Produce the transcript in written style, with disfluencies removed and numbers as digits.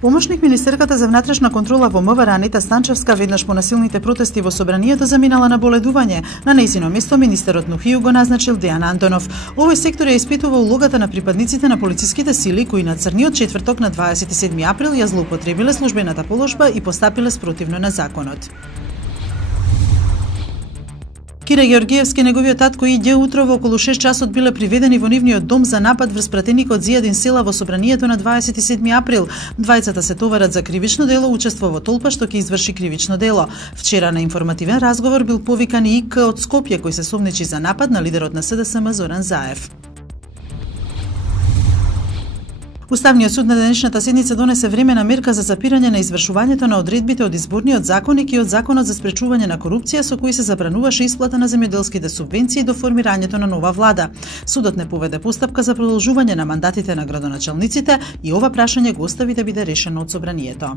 Помошник министерката за внатрешна контрола во МВР Анита Станчевска веднаш по насилните протести во собранието заминала на боледување. На нејзино место министерот Нухију го назначил Дејан Антонов. Овој сектор ја испитува улогата на припадниците на полициските сили кои на црниот четврток на 27 април ја злоупотребиле службената положба и постапиле спротивно на законот. Кира Георгиевски, неговиот татко и Ѓе утро во околу 6 часот биле приведени во нивниот дом за напад врз пратеникот Зијадин Села во собранието на 27 април. Двајцата се товарат за кривично дело учество во толпа што ќе изврши кривично дело. Вчера на информативен разговор бил повикан и ИК од Скопје кој се сомничи за напад на лидерот на СДСМ Зоран Заев. Уставниот суд на денешната седница донесе времена мерка за запирање на извршувањето на одредбите од изборниот законник и од законот за спречување на корупција со кои се забрануваше исплата на земјоделските субвенции до формирањето на нова влада. Судот не поведе постапка за продолжување на мандатите на градоначалниците и ова прашање го остави да биде решено од собранието.